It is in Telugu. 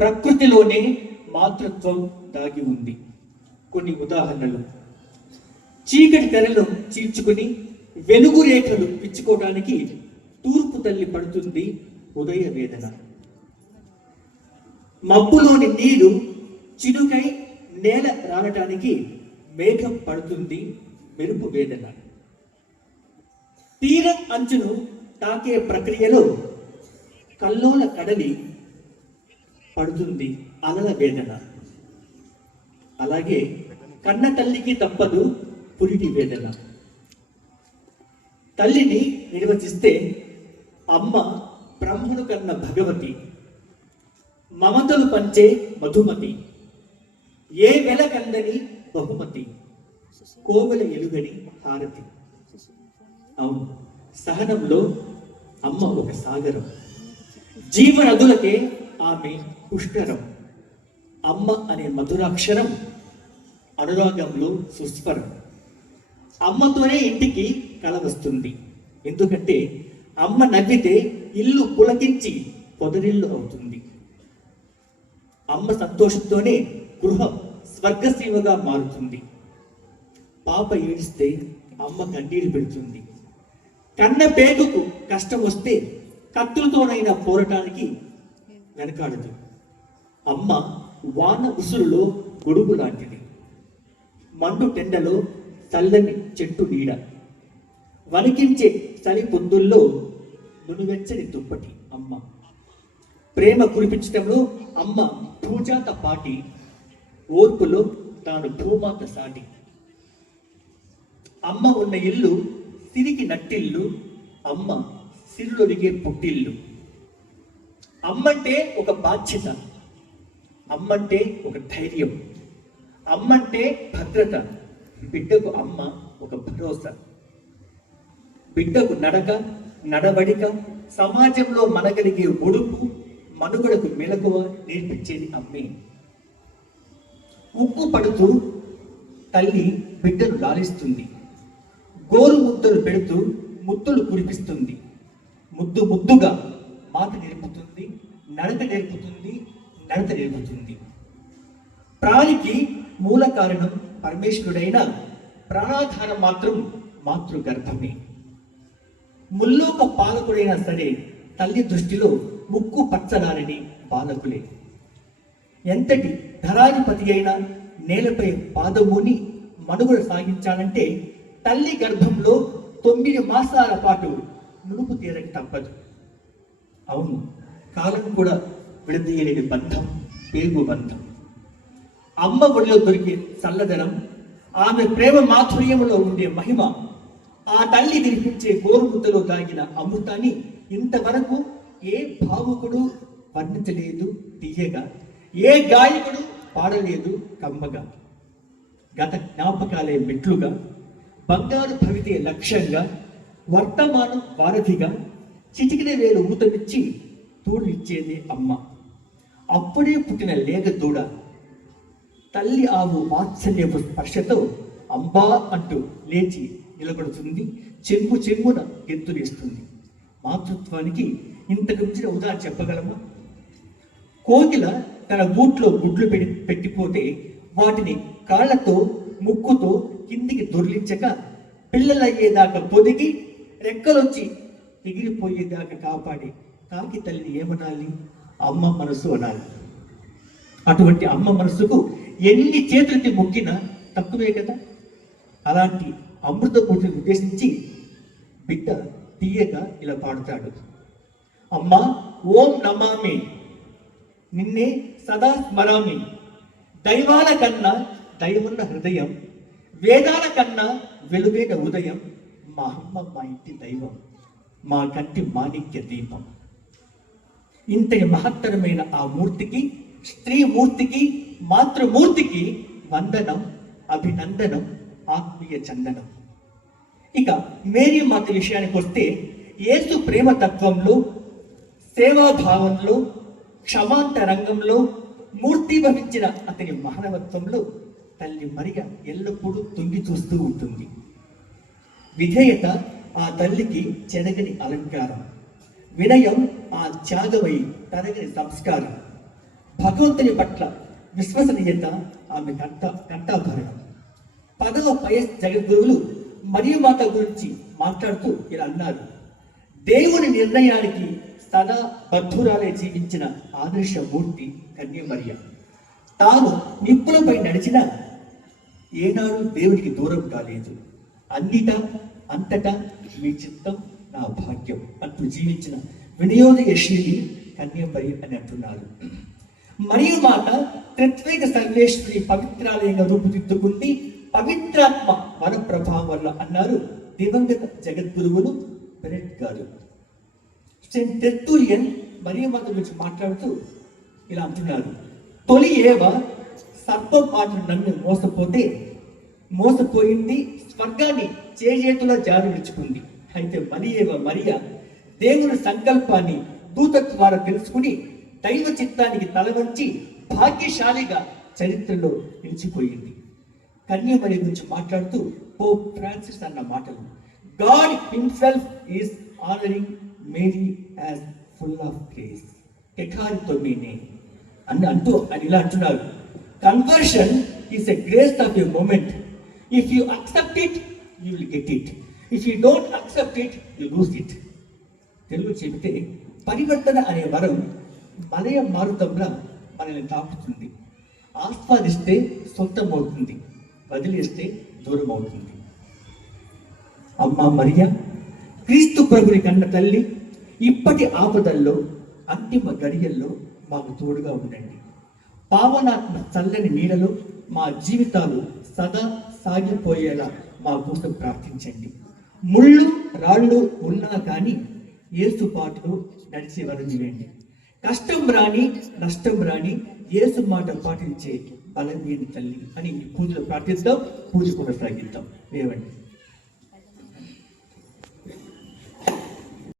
ప్రకృతిలోనే మాతృత్వం దాగి ఉంది. కొన్ని ఉదాహరణలు. చీకటి తెరలు చీల్చుకుని వెలుగు రేఖలు ఇచ్చుకోవడానికి తూర్పు తల్లి పడుతుంది ఉదయ వేదన. మబ్బులోని నీరు చినుకై నేల రాలటానికి మేఘం పడుతుంది మెరుపు వేదన. తీరం అంచును తాకే ప్రక్రియలో కల్లోల కడలి పడుతుంది అలల వేదన. అలాగే కన్న తల్లికి తప్పదు పురిటి వేదన. తల్లిని నిర్వచిస్తే అమ్మ బ్రహ్మను కన్న భగవతి మమతలు పంచే మధుమతి ఏ వెల కందని బహుమతి కోవెల ఎలుగని హారతి. అవును సహనంలో అమ్మ ఒక సాగరం. జీవనదులకే ఆమె పుష్కరం అమ్మ అనే మధురాక్షరం అనురాగంలో సుస్వరం అమ్మతోనే ఇంటికి కళ వస్తుంది. ఎందుకంటే అమ్మ నవ్వితే ఇల్లు పులకించి పొదరిల్లు అవుతుంది. అమ్మ సంతోషంతోనే గృహం స్వర్గసీమగా మారుతుంది. పాప ఏడిస్తే అమ్మ కన్నీరు పెడుతుంది. కన్న పేగుకు కష్టం వస్తే కత్తులతోనైనా పోరటానికి వెనకాడదు. అమ్మ వాన ఉసురులో గొడుగు లాంటిది. మండు టెండలో చల్లని చెట్టు నీడ. వణికించే చలి పొద్దుల్లో నునువెచ్చని దుప్పటి అమ్మ. ప్రేమ కురిపించడంలో అమ్మ పూజాత పాటి. ఓర్పులో తాను భూమాత సాటి. అమ్మ ఉన్న ఇల్లు సిరికి నట్టిల్లు అమ్మ సిరులొరిగే పుట్టిల్లు. అమ్మంటే ఒక బాధ్యత అమ్మంటే ఒక ధైర్యం అమ్మంటే భద్రత. బిడ్డకు అమ్మ ఒక భరోసా బిడ్డకు నడక నడవడిక సమాజంలో మనగలిగే ఒడుపు మనుగడకు మెలకువ నేర్పించేది అమ్మే. ఉప్పు పడుతూ తల్లి బిడ్డను లాలిస్తుంది. గోరు ముద్దలు పెడుతూ ముద్దులు కురిపిస్తుంది. ముద్దు ముద్దుగా మాట నేర్పుతుంది నడక నేర్పుతుంది నడత నేర్పుతుంది. ప్రాణికి మూల కారణం పరమేశ్వరుడైన ప్రాణాధారం మాత్రం మాతృ గర్భమే ముల్లోక పాలకుడైనా సరే తల్లి దృష్టిలో ముక్కు పచ్చలారని బాలకులే. ఎంతటి ధరాధిపతి అయినా నేలపై పాదముని మనుగడ సాగించాలంటే తల్లి గర్భంలో తొమ్మిది మాసాల పాటు నునుపు తీరక తప్పదు. అవును. కాలం కూడా విడదీయలేని బంధం పేగు బంధం. అమ్మ ఒడిలో దొరికే చల్లదనం ఆమె ప్రేమ మాధుర్యంలో ఉండే మహిమ ఆ తల్లి వినిపించే గోరుముద్దలో దాగిన అమృతాన్ని ఇంతవరకు ఏ భావుకుడు వర్ణించలేదు తీయగా. ఏ గాయకుడు పాడలేదు కమ్మగా. గత జ్ఞాపకాలే మెట్లుగా. బంగారు భవితే లక్ష్యంగా. వర్తమానం వారధిగా. చిటికిన వేలు ఊతమిచ్చి తోడు ఇచ్చేది అమ్మ. అప్పుడే పుట్టిన లేగ దూడ. తల్లి ఆవు వాత్సల్యపు స్పర్శతో అంబా అంటూ లేచి నిలబడుతుంది చెంగు చెంగున గెంతులేస్తుంది మాతృత్వానికి ఇంతకు మించిన ఉదాహరణ చెప్పగలమా? కోకిల తన గూట్లో గుడ్లు పెట్టి పెట్టిపోతే వాటిని కాళ్ళతో ముక్కుతో కిందికి దొర్లించక పిల్లలయ్యేదాకా పొదిగి రెక్కలొచ్చి ఎగిరిపోయేదాకా కాపాడి కాకి తల్లిని ఏమనాలి? అమ్మ మనసు అనాలి. అటువంటి అమ్మ మనసుకు ఎన్ని చేతులకి మొక్కినా తక్కువే కదా? అలాంటి అమృత పూజను ఉద్దేశించి బిడ్డ తీయక ఇలా పాడుతాడు. అమ్మా ఓం నమామి. నిన్నే సదా స్మరామి. దైవాల కన్నా దయమున్న హృదయం వేదాల కన్నా వెలుగైన ఉదయం మా అమ్మ మా ఇంటి దైవం. మా కంటి మాణిక్య దీపం. ఇంతటి మహత్తరమైన ఆ మూర్తికి స్త్రీ మూర్తికి మాతృమూర్తికి వందనం అభినందనం ఆత్మీయ చందనం. ఇక మేరీ మాత విషయానికి వస్తే ఏసు ప్రేమ తత్వంలో సేవాభావంలో క్షమాంత రంగంలో మూర్తిభవించిన అతని మానవత్వంలో తల్లి మరియ ఎల్లప్పుడూ తొంగి చూస్తూ ఉంటుంది. విధేయత ఆ తల్లికి చెరగని అలంకారం. వినయం ఆ త్యాగమై తరగని సంస్కారం. భగవంతుని పట్ల విశ్వసనీయత ఆమె కంట కంఠాభరణం పదవ పయస్ జగద్గురువులు మరియమాత గురించి మాట్లాడుతూ ఇలా అన్నారు. దేవుని నిర్ణయానికి సదా బద్ధురాలే జీవించిన ఆదర్శ మూర్తి కన్యమర్య. తాను నిప్పులపై నడిచిన ఏనాడు దేవునికి దూరం కాలేదు. అన్నిటా అంతటా మీ చిత్తం నా భాగ్యం. అంటూ జీవించిన వినియోగశీలి కన్యపరి అని అంటున్నారు. మరియు మాట త్రిత్వేక సర్వేశ్వరి పవిత్రాలయంగా రూపుదిద్దుకుంది. పవిత్రాత్మ వర ప్రభావం వల్ల అన్నారు దివంగత జగద్గురువులు బెనెట్ గారు. సెయింట్ టెర్టూరియన్ మరియు మాత గురించి మాట్లాడుతూ ఇలా అంటున్నారు. తొలి ఏవ సర్పం మాట నన్ను మోసపోతే మోసపోయింది స్వర్గాన్ని చేజేతుల జారి విడుచుకుంది అయితే మరియవ మరియ దేవుని సంకల్పాన్ని దూత ద్వారా తెలుసుకుని దైవ చిత్తానికి తలవంచి భాగ్యశాలిగా చరిత్రలో నిలిచిపోయింది. కన్యమణి గురించి మాట్లాడుతూ పోప్ ఫ్రాన్సిస్ అన్న మాటలు God himself is honouring Mary as full of grace. కెఖారి మీనే అని అంటూ అని ఇలా అంటున్నారు conversion is a grace of a moment. If you accept it you will get it if you don't accept it you lose it Telugu చెబితే పరివర్తన అనే వరం మలయ మారుతంలా మనల్ని తాకుతుంది. ఆస్వాదిస్తే సొంతమవుతుంది. వదిలేస్తే దూరం అవుతుంది అమ్మ మరియా క్రీస్తు ప్రభుని కన్న తల్లి ఇప్పటి ఆపదల్లో అంతిమ గడియల్లో మాకు తోడుగా ఉండండి. పావనాత్మ చల్లని నీడలో మా జీవితాలు సదా సాగిపోయేలా మా కోసం ప్రార్థించండి. ముళ్ళు రాళ్ళు ఉన్నా కానీ ఏసు పాటలు నడిచే వరనివ్వండి కష్టం రాని నష్టం రాని ఏసు మాట పాటించే బలమైన తల్లి అని ఈ పూజలో ప్రార్థిద్దాం పూజ కొనసాగిద్దాం. లేవండి.